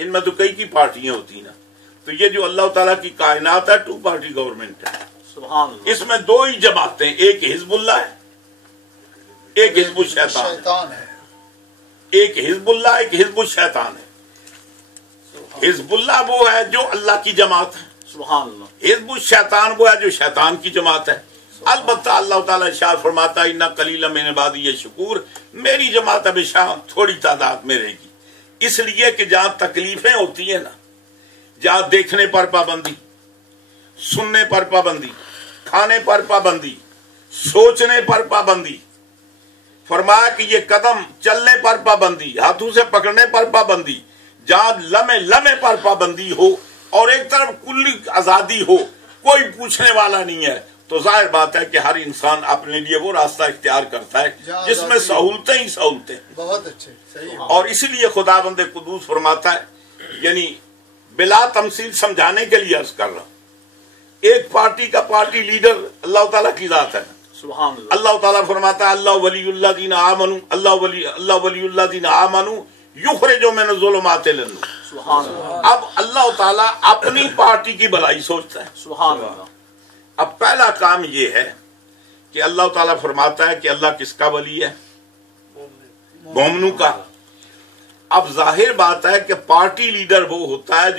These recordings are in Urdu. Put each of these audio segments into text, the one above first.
ان میں تو کئی کی پارٹیاں ہوتی نا، تو یہ جو اللہ تعالیٰ کی کائنات ہے 2 پارٹی گورنمنٹ ہے، سبحان اللہ۔ اس میں 2 ہی جماعتیں، ایک حزب اللہ ہے، ایک حزب الشیطان ہے، ایک حزب اللہ ایک حزب الشیطان ہے۔ حزب اللہ وہ ہے جو اللہ کی جماعت ہے، سبحان اللہ۔ حزب الشیطان وہ ہے جو شیطان کی جماعت ہے۔ البتہ اللہ تعالیٰ ارشاد فرماتا ہے اِنَّ قَلِيلًا مِنْ عِبَادِيَ الشَّكُورُ، میری جماعت ہمیشہ تھوڑی تعداد میں رہے گی، اس لیے کہ جہاں تکلیفیں ہوتی ہیں نا، جہاں دیکھنے پر پابندی، سننے پر پابندی، کھانے پر پابندی، سوچنے پر پابندی، فرمایا کہ یہ قدم چلنے پر پابندی، ہاتھوں سے پکڑنے پر پابندی، جہاں لمحے لمحے پر پابندی ہو اور ایک طرف کلی آزادی ہو، کوئی پوچھنے والا نہیں ہے، تو ظاہر بات ہے کہ ہر انسان اپنے لیے وہ راستہ اختیار کرتا ہے جس میں سہولتیں ہی سہولتیں۔ بہت اچھے، صحیح۔ اور اسی لیے خداوند قدوس فرماتا ہے، یعنی بلا تمثیل سمجھانے کے لیے عرض کر رہا ہوں، ایک پارٹی کا پارٹی لیڈر اللہ تعالیٰ کی ذات ہے، سبحان اللہ۔ اللہ تعالیٰ فرماتا ہے اللہ ولی اللہ الذین آمنوا، اللہ ولی اللہ الذین آمنوا یخرجوا من الظلمات الی النور، سبحان اللہ۔ اب اللہ تعالیٰ اپنی پارٹی کی بھلائی سوچتا ہے، سبحان اللہ۔ اب پہلا کام یہ ہے کہ اللہ تعالیٰ فرماتا ہے کہ اللہ کس کا ولی ہے؟ مومنوں کا۔ اب ظاہر بات ہے کہ پارٹی لیڈر وہ ہوتا ہے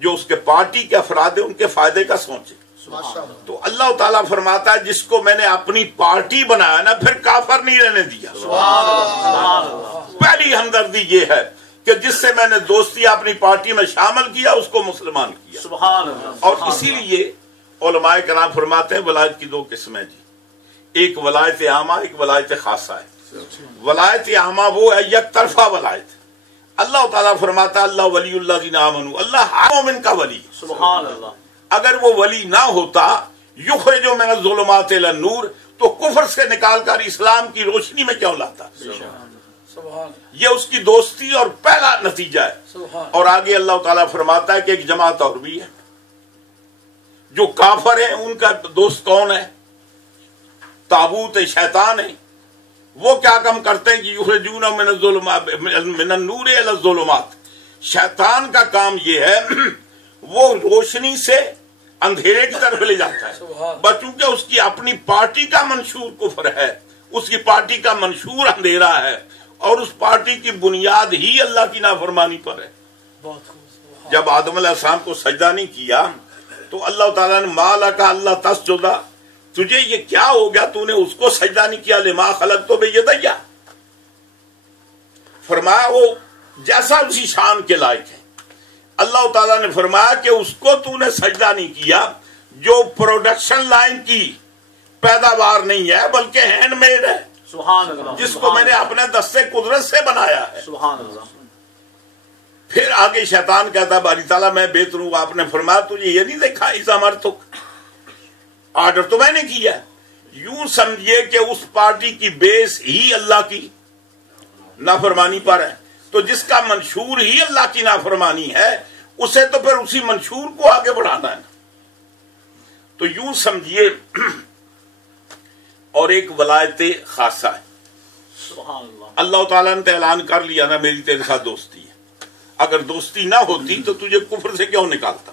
جو اس کے پارٹی کے افراد ہیں ان کے فائدے کا سوچے، تو اللہ تعالیٰ فرماتا ہے جس کو میں نے اپنی پارٹی بنایا نا، پھر کافر نہیں رہنے دیا۔ پہلی ہمدردی یہ ہے کہ جس سے میں نے دوستی اپنی پارٹی میں شامل کیا اس کو مسلمان کیا۔ اور اسی لیے علماء کرام فرماتے ہیں ولایت کی 2 قسمیں جی، ایک ولایت عامہ ایک ولایت خاصہ ہے۔ ولایت عامہ وہ ہے یک طرفہ ولایت، اللہ تعالیٰ فرماتا ہے اللہ ولی اللہ الذین آمنوا، اللہ ہر مومن کا ولی، سبحان اللہ۔ اگر وہ ولی نہ ہوتا یخرجوا من الظلمات الی النور، تو کفر سے نکال کر اسلام کی روشنی میں کیوں لاتا؟ یہ اس کی دوستی اور پہلا نتیجہ ہے۔ اور آگے اللہ تعالیٰ فرماتا ہے کہ ایک جماعت اور بھی ہے، جو کافر ہیں ان کا دوست کون ہے؟ طاغوت شیطان ہے۔ وہ کیا کام کرتے ہیں کہ یخرجون من الظلمات من النور الی الظلمات، شیطان کا کام یہ ہے وہ روشنی سے اندھیرے کی طرف لے جاتا ہے، بچونکہ اس کی اپنی پارٹی کا منشور کفر ہے، اس کی پارٹی کا منشور اندھیرا ہے، اور اس پارٹی کی بنیاد ہی اللہ کی نافرمانی پر ہے۔ جب آدم علیہ السلام کو سجدہ نہیں کیا تو اللہ تعالیٰ نے مالا کا اللہ تسجدا، تجھے یہ کیا ہو گیا، تو نے اس کو سجدہ نہیں کیا، لما خلقت بیدیا، فرمایا وہ جیسا اسی شان کے لائق ہے۔ اللہ تعالیٰ نے فرمایا کہ اس کو تو نے سجدہ نہیں کیا جو پروڈکشن لائن کی پیداوار نہیں ہے بلکہ ہینڈ میڈ ہے، سبحان اللہ، جس کو میں نے اپنے دستے قدرت سے بنایا ہے، سبحان اللہ۔ پھر آگے شیطان کہتا ہے باری تعالیٰ میں بہتر ہوں، آپ نے فرمایا تجھے یہ نہیں دیکھا اذا مرتک، آرڈر تو میں نے کیا ہے۔ یوں سمجھیے کہ اس پارٹی کی بیس ہی اللہ کی نافرمانی پر ہے، تو جس کا منشور ہی اللہ کی نافرمانی ہے اسے تو پھر اسی منشور کو آگے بڑھانا ہے۔ تو یوں سمجھیے، اور ایک ولایت خاصہ ہے، سبحان اللہ۔ اللہ تعالیٰ نے اعلان کر لیا نا میری تیرے ساتھ دوستی ہے، اگر دوستی نہ ہوتی تو تجھے کفر سے کیوں نکالتا؟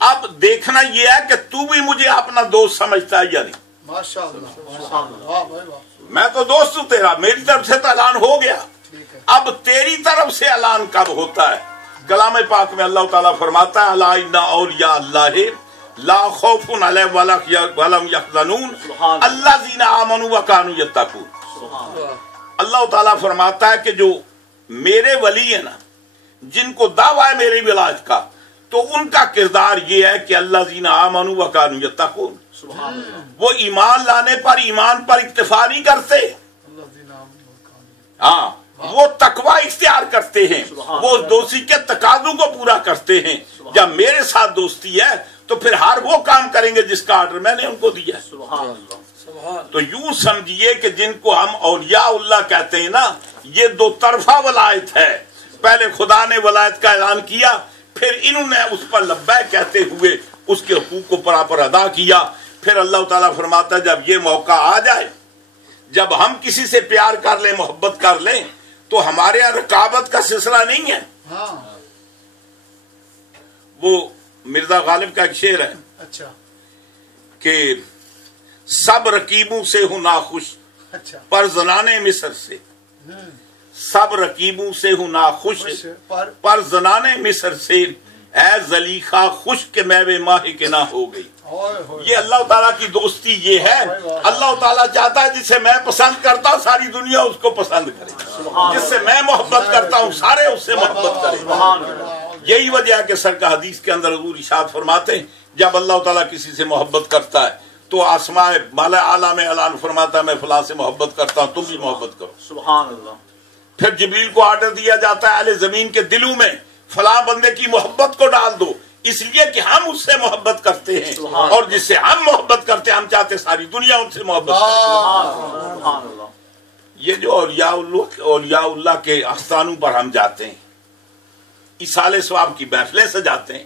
اب دیکھنا یہ ہے کہ تو بھی مجھے اپنا دوست سمجھتا ہے یا نہیں۔ ماشاءاللہ، میں تو دوست ہوں تیرا، میری طرف سے تو اعلان ہو گیا، اب تیری طرف سے اعلان کب ہوتا ہے؟ کلام پاک میں اللہ تعالیٰ فرماتا ہے الا ان اولیاء اللہ لا خوف علیہم ولا هم یحزنون الذین آمنوا وکانوا یتقون۔ اللہ تعالیٰ فرماتا ہے کہ جو میرے ولی ہیں نا، جن کو دعویٰ ہے میری ولایت کا، تو ان کا کردار یہ ہے کہ الذین آمنوا وکانوا یتقون، وہ ایمان لانے پر ایمان پر اکتفا نہیں کرتے، ہاں وہ تقوی اختیار کرتے ہیں، وہ دوستی کے تقاضوں کو پورا کرتے ہیں۔ جب میرے ساتھ دوستی ہے تو پھر ہر وہ کام کریں گے جس کا آرڈر میں نے ان کو دیا ہے۔ تو یوں سمجھیے کہ جن کو ہم اولیاء اللہ کہتے ہیں نا، یہ 2 طرفہ ولایت ہے، پہلے خدا نے ولایت کا اعلان کیا، پھر انہوں نے اس پر لبیک کہتے ہوئے اس کے حقوق کو پراپر ادا کیا۔ پھر اللہ تعالیٰ فرماتا ہے جب یہ موقع آ جائے، جب ہم کسی سے پیار کر لیں، محبت کر لیں، تو ہمارے یہاں رقابت کا سلسلہ نہیں ہے، وہ مرزا غالب کا ایک شعر ہے اچھا کہ سب رقیبوں سے ہوں ناخوش اچھا پر زنانے مصر سے، سب رقیبوں سے ہوں ناخوش پر زنانے مصر سے، اے زلیخا خوش کے میوے ماہ کے نہ ہو گئی۔ یہ اللہ تعالیٰ کی دوستی یہ ہے، اللہ تعالیٰ چاہتا ہے جسے میں پسند کرتا ہوں ساری دنیا اس کو پسند کرے، جس سے میں محبت کرتا ہوں سارے اس سے محبت کرے۔ یہی وجہ ہے کہ سر کا حدیث کے اندر حضور ارشاد فرماتے ہیں جب اللہ تعالیٰ کسی سے محبت کرتا ہے تو آسماء مالا اعلیٰ میں اعلان فرماتا ہے میں فلاں سے محبت کرتا ہوں تم بھی محبت کرو، سبحان اللہ۔ پھر جبریل کو آرڈر دیا جاتا ہے اہل زمین کے دلوں میں فلاں بندے کی محبت کو ڈال دو، اس لیے کہ ہم اس سے محبت کرتے ہیں اور جس سے ہم محبت کرتے ہیں ہم چاہتے ہیں ساری دنیا ان سے محبت کرے۔ یہ جو اولیاء اللہ کے آستانوں پر ہم جاتے ہیں، ایصال ثواب کی محفلیں سجاتے ہیں،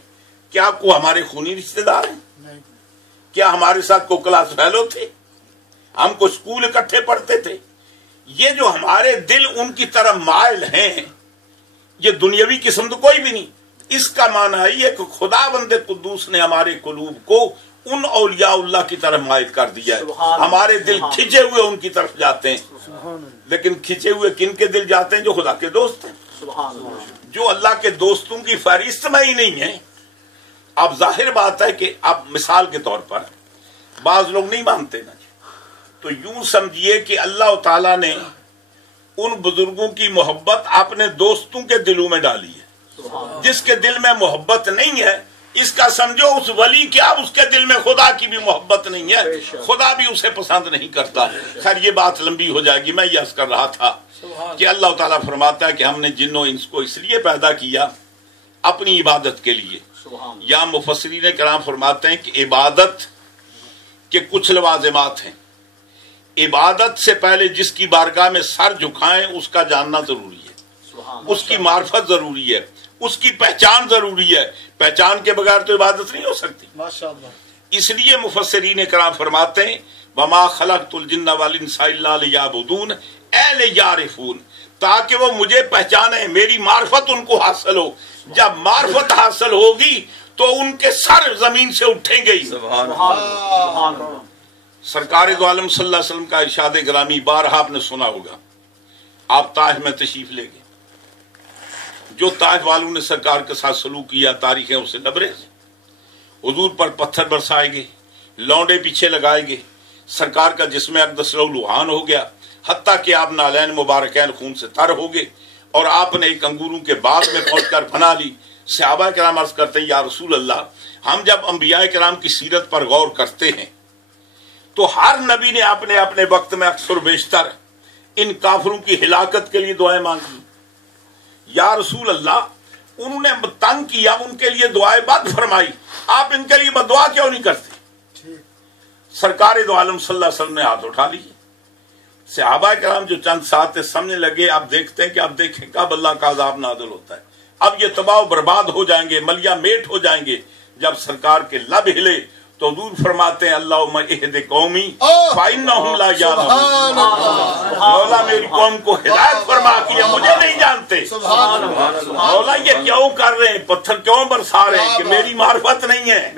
کیا کو ہمارے خونی رشتہ دار ہیں؟ کیا ہمارے ساتھ کو کلاس فیلو تھے؟ ہم کو اسکول اکٹھے پڑھتے تھے؟ یہ جو ہمارے دل ان کی طرف مائل ہیں یہ دنیاوی قسم تو کوئی بھی نہیں، اس کا معنی ہے یہ کہ خدا بند قدوس نے ہمارے قلوب کو ان اولیاء اللہ کی طرف مائل کر دیا ہے، ہمارے دل کھنچے ہوئے ان کی طرف جاتے ہیں، لیکن کھنچے ہوئے کن کے دل جاتے ہیں؟ جو خدا کے دوست ہیں، جو اللہ کے دوستوں کی فہرست میں ہی نہیں ہے۔ اب ظاہر بات ہے کہ اب مثال کے طور پر بعض لوگ نہیں مانتے نا، تو یوں سمجھیے کہ اللہ تعالیٰ نے ان بزرگوں کی محبت اپنے دوستوں کے دلوں میں ڈالی ہے، جس کے دل میں محبت نہیں ہے اس کا سمجھو اس ولی کیا اس کے دل میں خدا کی بھی محبت نہیں ہے، خدا بھی اسے پسند نہیں کرتا۔ خیر یہ بات لمبی ہو جائے گی، میں یہ عرض کر رہا تھا کہ اللہ تعالیٰ فرماتا ہے کہ ہم نے جن و انس کو اس لیے پیدا کیا اپنی عبادت کے لیے۔ یا مفسرین کرام فرماتے ہیں کہ عبادت کے کچھ لوازمات ہیں، عبادت سے پہلے جس کی بارگاہ میں سر جھکائیں اس کا جاننا ضروری ہے، اس کی معرفت ضروری ہے، اس کی پہچان ضروری ہے، پہچان کے بغیر تو عبادت نہیں ہو سکتی۔ اس لیے مفسرین کرام فرماتے ہیں وما خلقت الجن والانس الا لیعبدون اے لیعرفون، تاکہ وہ مجھے پہچانے، میری معرفت ان کو حاصل ہو۔ جب معرفت حاصل ہوگی تو ان کے سر زمین سے اٹھیں گے۔ سبحان اللہ۔ سرکار دو عالم صلی اللہ علیہ وسلم کا ارشاد گرامی بارہا آپ نے سنا ہوگا، آپ طائف میں تشریف لے گئے، جو طائف والوں نے سرکار کے ساتھ سلوک کیا تاریخیں اسے لبریز، حضور پر پتھر برسائے گئے، لونڈے پیچھے لگائے گئے، سرکار کا جسم اقدس لوہان ہو گیا، حتیٰ کہ آپ نالین مبارکین خون سے تر ہو گئے، اور آپ نے ایک انگوروں کے باغ میں پہنچ کر پناہ لی۔ صحابہ کرام عرض کرتے ہیں یا رسول اللہ، ہم جب انبیاء کرام کی سیرت پر غور کرتے ہیں تو ہر نبی نے اپنے اپنے وقت میں اکثر بیشتر ان کافروں کی ہلاکت کے لیے دعائیں مانگی۔ یا رسول اللہ، انہوں نے تنگ کیا، ان کے لیے دعائیں بد فرمائی، آپ ان کے لیے بدعا کیوں نہیں کرتے؟ سرکار دو عالم صلی اللہ علیہ وسلم نے ہاتھ اٹھا لیے۔ صحابہ کرام جو چند ساتھ سمجھنے لگے، آپ دیکھتے ہیں کہ اب دیکھیں کب اللہ کا عذاب نازل ہوتا ہے، اب یہ تباہ و برباد ہو جائیں گے، ملیا میٹ ہو جائیں گے۔ جب سرکار کے لب ہلے تو حضور فرماتے ہیں اللہم اہد قومی فإنہم لا یعلمون، مولا میری قوم کو ہدایت فرما کہ یہ مجھے نہیں جانتے۔ مولا یہ کیوں کر رہے ہیں، پتھر کیوں برسا رہے ہیں کہ میری معرفت نہیں ہے،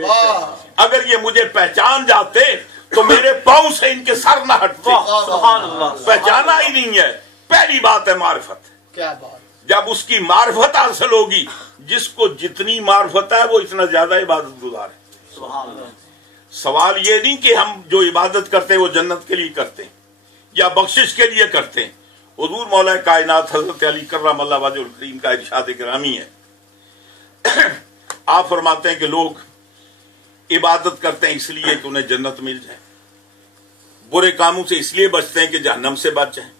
اگر یہ مجھے پہچان جاتے تو میرے پاؤں سے ان کے سر نہ ہٹتے۔ پہچانا ہی نہیں ہے، پہلی بات ہے معرفت۔ کیا بات، جب اس کی معرفت حاصل ہوگی، جس کو جتنی معرفت ہے وہ اتنا زیادہ عبادت گزار ہے۔ سوال یہ نہیں کہ ہم جو عبادت کرتے ہیں وہ جنت کے لیے کرتے ہیں یا بخشش کے لیے کرتے ہیں۔ حضور مولا کائنات حضرت علی کرم اللہ وجہ الکریم کا ارشاد گرامی ہے، آپ فرماتے ہیں کہ لوگ عبادت کرتے ہیں اس لیے کہ انہیں جنت مل جائے، برے کاموں سے اس لیے بچتے ہیں کہ جہنم سے بچ جائیں،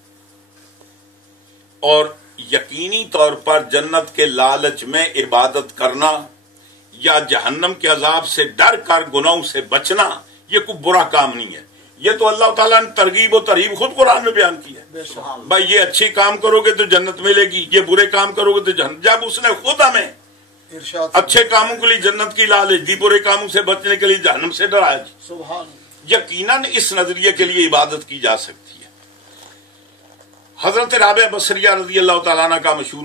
اور یقینی طور پر جنت کے لالچ میں عبادت کرنا یا جہنم کے عذاب سے ڈر کر گناہوں سے بچنا یہ کوئی برا کام نہیں ہے۔ یہ تو اللہ تعالیٰ نے ترغیب و ترہیب خود قرآن میں بیان کی ہے، بھائی یہ اچھے کام کرو گے تو جنت ملے گی، یہ برے کام کرو گے تو جہنم۔ جب اس نے خود ہمیں اچھے کاموں کے لیے جنت کی لالچ دی، برے کاموں سے بچنے کے لیے جہنم سے ڈرایا، یقیناً اس نظریے کے لیے عبادت کی جا سکتی ہے۔ حضرت رابعہ بصریہ رضی اللہ تعالیٰ عنہ کا مشہور